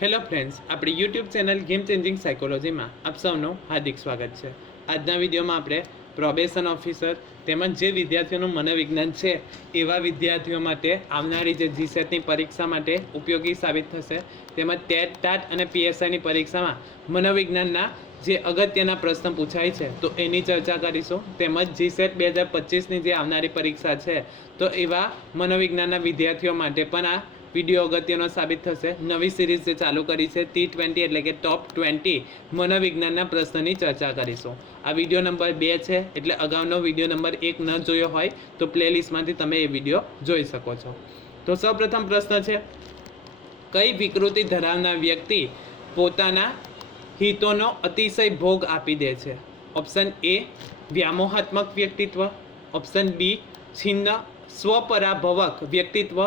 Hello friends આપણી YouTube channel game changing સાયકોલોજીમાં આપ સૌનું હાર્દિક સ્વાગત છે. આજના વિડીયોમાં આપણે પ્રોબેશન ઓફિસર તેમજ જે વિદ્યાર્થીઓનું મનોવિજ્ઞાન છે, એવા વિદ્યાર્થીઓ માટે આવનારી જે જીસેટની પરીક્ષા માટે ઉપયોગી સાબિત થશે. તેમજ ટેટ ટાટ અને પીએસઆઈની પરીક્ષામાં મનોવિજ્ઞાનના જે અગત્યના પ્રશ્ન પૂછાય છે, તો એની ચર્ચા કરીશું. તેમજ જીસેટ બે હજાર પચીસની જે આવનારી પરીક્ષા છે, તો એવા મનોવિજ્ઞાનના વિદ્યાર્થીઓ માટે પણ આ વીડિયો અગત્યનો સાબિત થશે. નવી સિરીઝ જે ચાલુ કરી છે ટી ટ્વેન્ટી એટલે કે ટોપ ટ્વેન્ટી મનોવિજ્ઞાનના પ્રશ્નની ચર્ચા કરીશું. આ વીડિયો નંબર બે છે, એટલે અગાઉનો વીડિયો નંબર એક ન જોયો હોય, તો પ્લેલિસ્ટમાંથી તમે એ વીડિયો જોઈ શકો છો. તો સૌપ્રથમ પ્રશ્ન છે, કઈ વિકૃતિ ધરાવનાર વ્યક્તિ પોતાના હિતોનો અતિશય ભોગ આપી દે છે? ઓપ્શન એ, વ્યામોહાત્મક વ્યક્તિત્વ. ઓપ્શન બી, છિન્ન સ્વપરાભવક વ્યક્તિત્વ.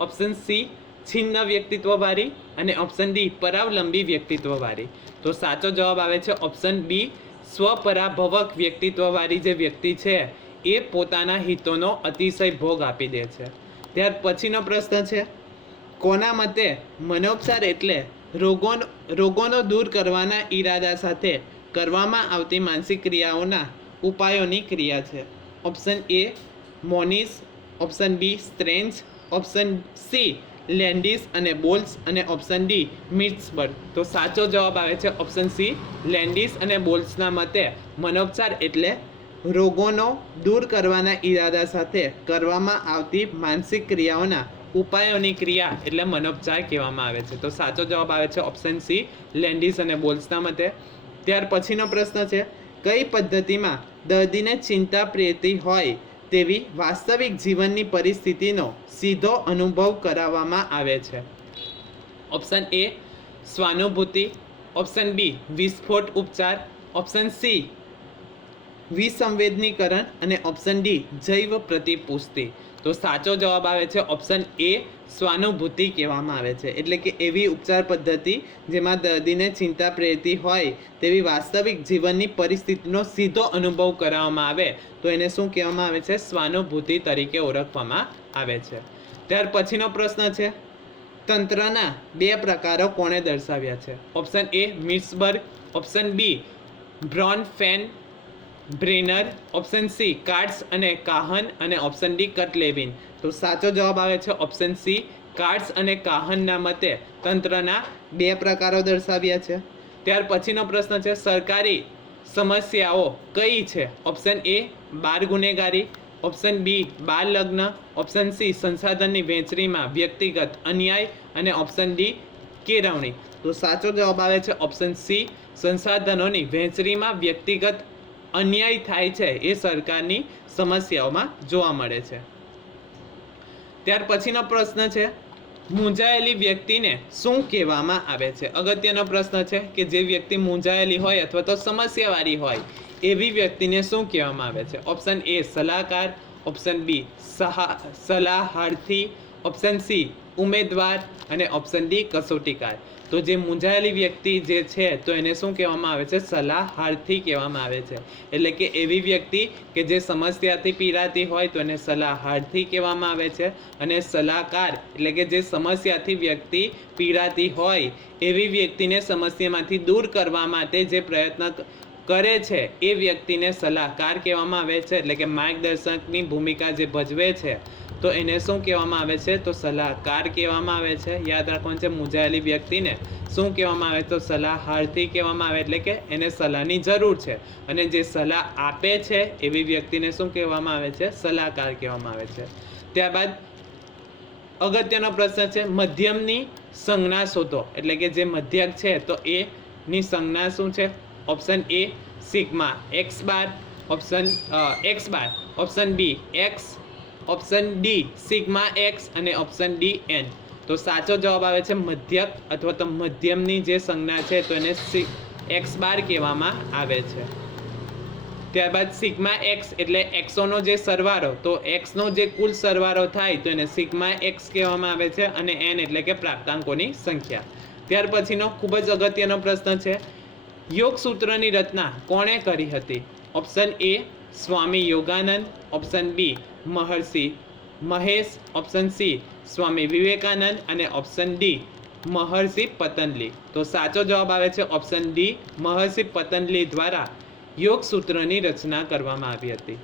ઓપ્શન સી છિન્ન વ્યક્તિત્વવાળી અને ઓપ્શન ડી પરાવલંબી વ્યક્તિત્વવાળી. તો સાચો જવાબ આવે છે ઓપ્શન બી સ્વપરાભવક વ્યક્તિત્વવાળી જે વ્યક્તિ છે, એ પોતાના હિતોનો અતિશય ભોગ આપી દે છે. ત્યાર પછીનો પ્રશ્ન છે, કોના મતે મનોપસાર એટલે રોગોનો રોગોનો દૂર કરવાના ઈરાદા સાથે કરવામાં આવતી માનસિક ક્રિયાઓના ઉપાયોની ક્રિયા છે. ઓપ્શન એ મોનિસ ઓપ્શન બી સ્ટ્રેન્જ ઓપ્શન સી લેન્ડિસ અને બોલ્સ અને ઓપ્શન ડી મિટ્સબર્ગ તો સાચો જવાબ આવે છે ઓપ્શન સી, લેન્ડિસ અને બોલ્સના મતે મનોપચાર એટલે રોગોનો દૂર કરવાના ઈરાદા સાથે કરવામાં આવતી માનસિક ક્રિયાઓના ઉપાયોની ક્રિયા એટલે મનોપચાર કહેવામાં આવે છે. તો સાચો જવાબ આવે છે ઓપ્શન સી, લેન્ડિસ અને બોલ્સના મતે. ત્યાર પછીનો પ્રશ્ન છે, કઈ પદ્ધતિમાં દર્દીને ચિંતા પ્રેતી હોય તેવી વાસ્તવિક જીવનની પરિસ્થિતિનો સીધો અનુભવ કરાવવામાં આવે છે. ઓપ્શન એ સ્વાનુભૂતિ. ઓપ્શન બી વિસ્ફોટ ઉપચાર. ઓપ્શન સી વિસંવેદનીકરણ. અને ઓપ્શન ડી જૈવ પ્રતિપુષ્ટિ. તો સાચો જવાબ આવે છે ઓપ્શન એ સ્વાનુભૂતિ કહેવામાં આવે છે. એટલે કે એવી ઉપચાર પદ્ધતિ જેમાં દર્દીને ચિંતા પ્રેરતી હોય તેવી વાસ્તવિક જીવનની પરિસ્થિતિનો સીધો અનુભવ કરાવવામાં આવે, તો એને શું કહેવામાં આવે છે? સ્વાનુભૂતિ તરીકે ઓળખવામાં આવે છે. ત્યાર પછીનો પ્રશ્ન છે, તંત્રના બે પ્રકારો કોણે દર્શાવ્યા છે? Option A મિટ્સબર્ગ option B Bronfenbrenner option C cards અને કાહન અને ઓપ્શન ડી કટલેવિન તો સાચો જવાબ આવે છે ઓપ્શન સી કાર્ડ્સ અને કાહનના મતે તંત્રના બે પ્રકારો દર્શાવ્યા છે. ત્યાર પછીનો પ્રશ્ન છે, સરકારી સમસ્યાઓ કઈ છે? ઓપ્શન એ બાર ગુનેગારી. ઓપ્શન બી બાળ લગ્ન. ઓપ્શન સી સંસાધનની વહેંચણીમાં વ્યક્તિગત અન્યાય. અને ઓપ્શન ડી કેળવણી. તો સાચો જવાબ આવે છે ઓપ્શન સી સંસાધનોની વહેંચણીમાં વ્યક્તિગત અન્યાય થાય છે એ સરકારની સમસ્યાઓમાં જોવા મળે છે. ત્યાર પછીનો પ્રશ્ન છે, મૂંઝાયેલી વ્યક્તિને શું કહેવામાં આવે છે? અગત્યનો પ્રશ્ન છે કે જે વ્યક્તિ મૂંઝાયેલી હોય અથવા તો સમસ્યાવાળી હોય, એવી વ્યક્તિને શું કહેવામાં આવે છે? ઓપ્શન એ સલાહકાર, ઓપ્શન બી સહા સલાહાર્થી ઓપ્શન સી ઉમેદવાર અને ઓપ્શન ડી કસોટીકાર. તો જે મૂંઝાયેલી વ્યક્તિ જે છે, તો એને શું કહેવામાં આવે છે? સલાહાર્થી કહેવામાં આવે છે. એટલે કે એવી વ્યક્તિ કે જે સમસ્યાથી પીડાતી હોય, તો એને સલાહાર્થી કહેવામાં આવે છે. અને સલાહકાર એટલે કે જે સમસ્યાથી વ્યક્તિ પીડાતી હોય, એવી વ્યક્તિને સમસ્યામાંથી દૂર કરવા માટે જે પ્રયત્ન કરે છે, એ વ્યક્તિને સલાહકાર કહેવામાં આવે છે. એટલે કે માર્ગદર્શકની ભૂમિકા જે ભજવે છે તો એને શું કહેવામાં આવે છે? તો સલાહકાર કહેવામાં આવે છે. યાદ રાખવાનું છે મૂંઝાયેલી વ્યક્તિને શું કહેવામાં આવે? તો સલાહાર્થી કહેવામાં આવે એટલે કે એને સલાહની જરૂર છે. અને જે સલાહ આપે છે એવી વ્યક્તિને શું કહેવામાં આવે છે? સલાહકાર કહેવામાં આવે છે. ત્યારબાદ અગત્યનો પ્રશ્ન છે મધ્યમની સંજ્ઞા શોધો. એટલે કે જે મધ્યક છે તો એ ની સંજ્ઞા શું છે? Option A, sigma, X bar, option X bar, option B, X option D sigma X અને ઓપ્શન ડી એન તો સાચો જવાબ આવે છે મધ્યક અથવા તો મધ્યમની જે સંજ્ઞા છે તો એને એક્સ બાર કહેવામાં આવે છે. ત્યારબાદ સિગ્મા એક્સ એટલે એક્સોનો જે સરવાળો, તો એક્સનો જે કુલ સરવાળો થાય તો એને સિગ્મા એક્સ કહેવામાં આવે છે અને એન એટલે કે પ્રાપ્તાંકોની સંખ્યા. ત્યાર પછીનો ખૂબ જ અગત્યનો પ્રશ્ન છે. યોગ સૂત્રની રચના કોણે કરી હતી? Option A Swami Yogananda option B Maharishi. Mahesh option C Swami Vivekananda અને ઓપ્શન ડી મહર્ષિ પતંજલિ. તો સાચો જવાબ આવે છે ઓપ્શન ડી મહર્ષિ પતંજલિ દ્વારા યોગ સૂત્રની રચના કરવામાં આવી હતી.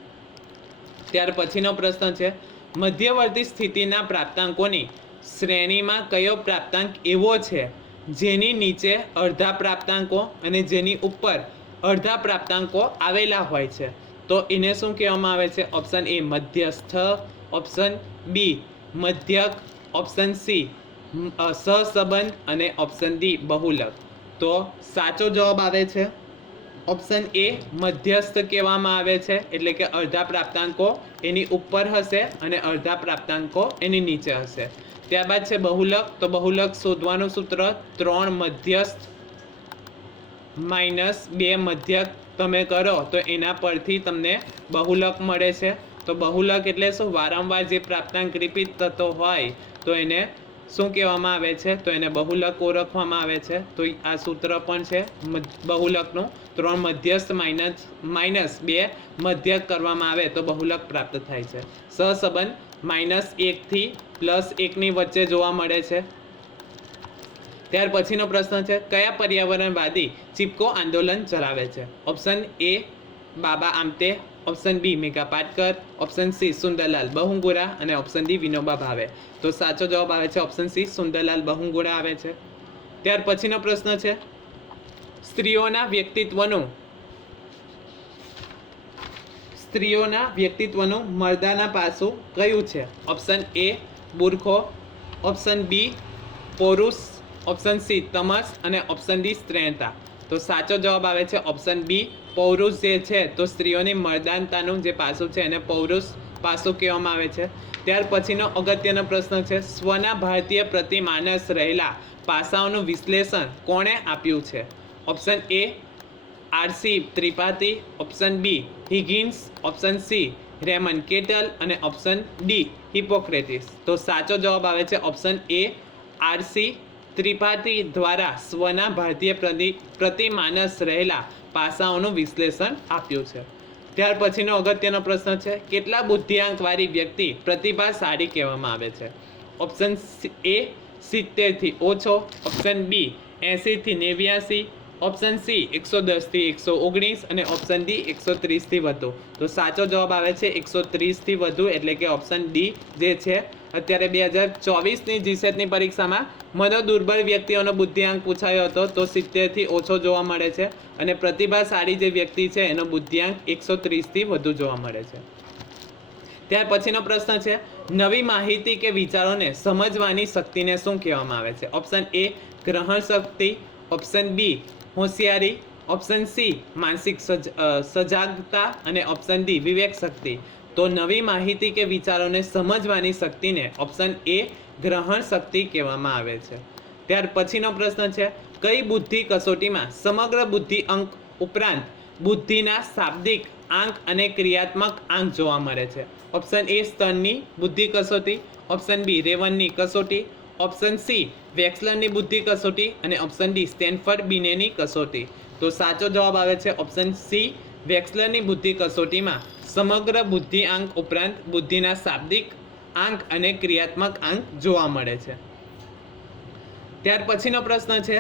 ત્યાર પછીનો પ્રશ્ન છે, મધ્યવર્તી સ્થિતિના પ્રાપ્તાંકોની શ્રેણીમાં કયો પ્રાપ્તાંક એવો છે? જેની નીચે અડધા પ્રાપ્તાંકો અને જેની ઉપર અડધા પ્રાપ્તાંકો આવેલા હોય છે. તો એને શું કહેવામાં આવે છે? ઓપ્શન એ મધ્યસ્થ. ઓપ્શન બી મધ્યક. ઓપ્શન સી સહસંબંધ. અને ઓપ્શન ડી બહુલક. તો સાચો જવાબ આવે છે? ઓપ્શન એ મધ્યસ્થ કહેવામાં આવે છે. એટલે કે અડધા પ્રાપ્તાંકો એની ઉપર હશે અને અડધા પ્રાપ્તાંકો એની નીચે હશે. ત્યારબાદ છે બહુલક. તો બહુલક શોધવાનું સૂત્ર ત્રણ મધ્યસ્થ માઇનસ બે મધ્યક તમે કરો, તો એના પરથી તમને બહુલક મળે છે. તો બહુલક એટલે શું? વારંવાર જે પ્રાપ્તાંક રિપીટ થતો હોય, તો એને શું કહેવામાં આવે છે? તો એને બહુલક ઓળખવામાં આવે છે. તો આ સૂત્ર પણ છે બહુલકનું ત્રણ મધ્યસ્થ માઇનસ માઇનસ બે મધ્યક કરવામાં આવે, તો બહુલક પ્રાપ્ત થાય છે. સહસંબંધ માઇનસ એકથી પ્લસ એકની વચ્ચે જોવા મળે છે. ત્યાર પછીનો પ્રશ્ન છે, કયા પર્યાવરણવાદી ચિપકો આંદોલન ચલાવે છે? Option A Baba Amte. Option B Medha Patkar. Option C Sundarlal Bahuguna. અને ઓપ્શન ડી વિનોબા ભાવે. તો સાચો જવાબ આવે છે ઓપ્શન સી સુંદરલાલ બહુંગુરા આવે છે. ત્યાર પછીનો પ્રશ્ન છે, સ્ત્રીઓના વ્યક્તિત્વનું સ્ત્રીઓના વ્યક્તિત્વનું મર્દાના પાસું કયું છે? ઓપ્શન એ બુરખો. ઓપ્શન બી પોરુષ. ઓપ્શન સી તમસ અને ઓપ્શન ડી સ્ત્રેણતા તો સાચો જવાબ આવે છે ઓપ્શન બી પૌરુષ જે છે, તો સ્ત્રીઓની મર્દાનતાનું જે પાસું છે એને પૌરુષ પાસું કહેવામાં આવે છે. ત્યાર પછીનો અગત્યનો પ્રશ્ન છે, સ્વના ભારતીય પ્રતિમાનસ રહેલા પાસાઓનું વિશ્લેષણ કોણે આપ્યું છે? Option A RC Tripathi option B Higgins option C Raymond Cattell અને ઓપ્શન ડી હિપોક્રેટિસ તો સાચો જવાબ આવે છે ઓપ્શન એ આરસી ત્રિપાઠી દ્વારા સ્વના ભારતીય પ્રતિ, પ્રતિમાનસ રહેલા પાસાઓનું વિશ્લેષણ આપ્યું છે. ત્યાર પછીનો અગત્યનો પ્રશ્ન છે, કેટલા બુદ્ધિઆંકવાળી વ્યક્તિ પ્રતિભાશાળી કહેવામાં આવે છે? ઓપ્શન એ સિત્તેરથી ઓછો, ઓપ્શન બી એંસીથી નેવ્યાસી ઓપ્શન સી એકસો દસથી એકસો ઓગણીસ અને ઓપ્શન ડી એકસો ત્રીસથી વધુ. તો સાચો જવાબ આવે છે એકસો ત્રીસથી વધુ, એટલે કે ઓપ્શન ડી જે છે, અત્યારે બે હજાર ચોવીસની જીસેટની પરીક્ષામાં મનોદુર્બળ વ્યક્તિઓનો બુદ્ધિઆંક પૂછાયો હતો, તો સિત્તેરથી ઓછો જોવા મળે છે. અને પ્રતિભાશાળી જે વ્યક્તિ છે, એનો બુદ્ધિઆંક એકસો ત્રીસથી વધુ જોવા મળે છે. ત્યાર પછીનો પ્રશ્ન છે, નવી માહિતી કે વિચારોને સમજવાની શક્તિને શું કહેવામાં આવે છે? ઓપ્શન એ ગ્રહણ શક્તિ ઓપ્શન બી હોશિયારી ઓપ્શન સી માનસિક સજ સજાગતા અને ઓપ્શન ડી વિવેક શક્તિ. તો નવી માહિતી કે વિચારોને સમજવાની શક્તિને ઓપ્શન એ ગ્રહણ શક્તિ કહેવામાં આવે છે. ત્યાર પછીનો પ્રશ્ન છે, કઈ બુદ્ધિ કસોટીમાં સમગ્ર બુદ્ધિ અંક ઉપરાંત બુદ્ધિના શાબ્દિક આંક અને ક્રિયાત્મક આંક જોવા મળે છે? ઓપ્શન એ સ્તરની બુદ્ધિ કસોટી ઓપ્શન બી રેવનની કસોટી ઓપ્શન સી વેક્સલરની બુદ્ધિ કસોટી અને ઓપ્શન ડી સ્ટેનફર્ડ બિનેની કસોટી. તો સાચો જવાબ આવે છે ઓપ્શન સી વેક્સલરની બુદ્ધિ કસોટીમાં. સમગ્ર બુદ્ધિ આંક ઉપરાંત બુદ્ધિના શાબ્દિક આંક અને ક્રિયાત્મક આંક જોવા મળે છે. ત્યાર પછીનો પ્રશ્ન છે,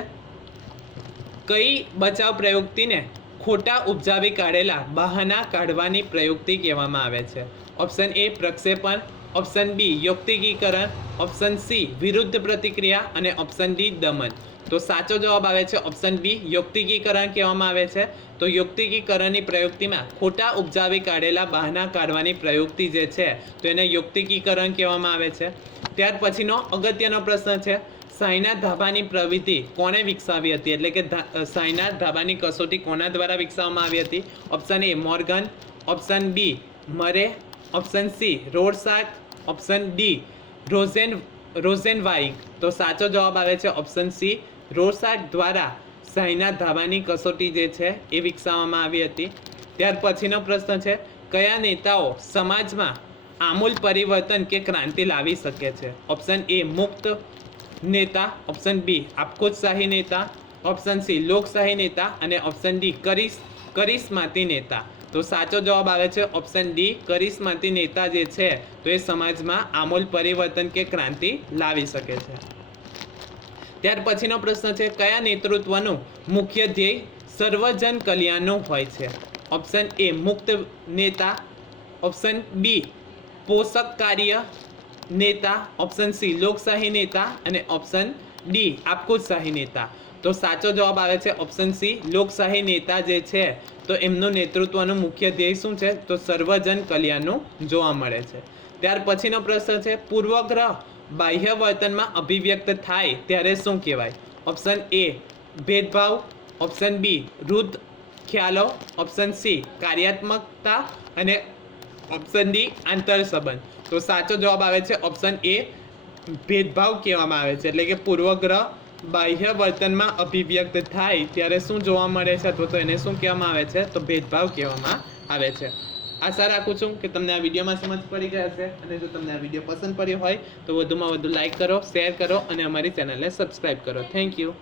કઈ બચાવ પ્રયુક્તિને ખોટા ઉપજાવી કાઢેલા બહાના કાઢવાની પ્રયુક્તિ કહેવામાં આવે છે? ઓપ્શન એ પ્રક્ષેપણ. ઓપ્શન બી યુક્તિકીકરણ. ઓપ્શન સી વિરુદ્ધ પ્રતિક્રિયા. અને ઓપ્શન ડી દમન. તો સાચો જવાબ આવે છે ઓપ્શન બી યુક્તિકીકરણ કહેવામાં આવે છે. તો યુક્તિકીકરણની પ્રયુક્તિમાં ખોટા ઉપજાવી કાઢેલા બહાના કાઢવાની પ્રયુક્તિ જે છે તો એને યુક્તિકીકરણ કહેવામાં આવે છે. ત્યાર પછીનો અગત્યનો પ્રશ્ન છે સાયના ધાબાની પ્રવૃત્તિ કોણે વિકસાવી હતી? એટલે કે અ, ધાબાની કસોટી કોના દ્વારા વિકસાવવામાં આવી હતી? Option A Morgan. Option B Murray. Option C Rorschach option D Rosen Rosenzweig તો સાચો જવાબ આવે છે ઓપ્શન સી રોસાટ દ્વારા સાઈના ધાબાની કસોટી જે છે એ વિકસાવવામાં આવી હતી. ત્યાર પછીનો પ્રશ્ન છે, કયા નેતાઓ સમાજમાં આમૂલ પરિવર્તન કે ક્રાંતિ લાવી શકે છે? ઓપ્શન એ મુક્ત નેતા. ઓપ્શન બી આપખુદશાહી નેતા. ઓપ્શન સી લોકશાહી નેતા. અને ઓપ્શન ડી કરીશ કરિશ્માતી નેતા. તો સાચો જવાબ આવે છે ઓપ્શન ડી કરિશ્માતી નેતા જે છે, તો એ સમાજમાં આમૂલ પરિવર્તન કે ક્રાંતિ લાવી શકે છે. ત્યાર પછીનો પ્રશ્ન છે, કયા નેતૃત્વનું મુખ્ય ધ્યેય સર્વજન કલ્યાણનું હોય છે? ઓપ્શન એ મુક્ત નેતા. ઓપ્શન બી પોષક કાર્ય નેતા. ઓપ્શન સી લોકશાહી નેતા. અને ઓપ્શન ડી આપકુશાહી નેતા. તો સાચો જવાબ આવે છે ઓપ્શન સી લોકશાહી નેતા જે છે, તો એમનું નેતૃત્વનું મુખ્ય ધ્યેય શું છે? તો સર્વજન કલ્યાણનું જોવા મળે છે. ત્યાર પછીનો પ્રશ્ન છે, પૂર્વગ્રહ બાહ્ય વર્તનમાં અભિવ્યક્ત થાય ત્યારે શું કહેવાય? ઓપ્શન એ ભેદભાવ ઓપ્શન બી વૃદ્ધ ખ્યાલો ઓપ્શન સી કાર્યાત્મકતા અને ઓપ્શન ડી આંતર સંબંધ તો સાચો જવાબ આવે છે ઓપ્શન એ ભેદભાવ કહેવામાં આવે છે, એટલે કે પૂર્વગ્રહ બાહ્ય વર્તનમાં અભિવ્યક્ત થાય ત્યારે શું જોવા મળે છે અથવા તો એને શું કહેવામાં આવે છે? તો ભેદભાવ કહેવામાં આવે છે. આશા રાખું છું કે તમને આ વિડીયોમાં સમજ પડી ગઈ હશે અને જો તમને આ વીડિયો પસંદ પડ્યો હોય તો વધુમાં વધુ લાઇક કરો, શેર કરો અને અમારી ચેનલને સબસ્ક્રાઈબ કરો. Thank you.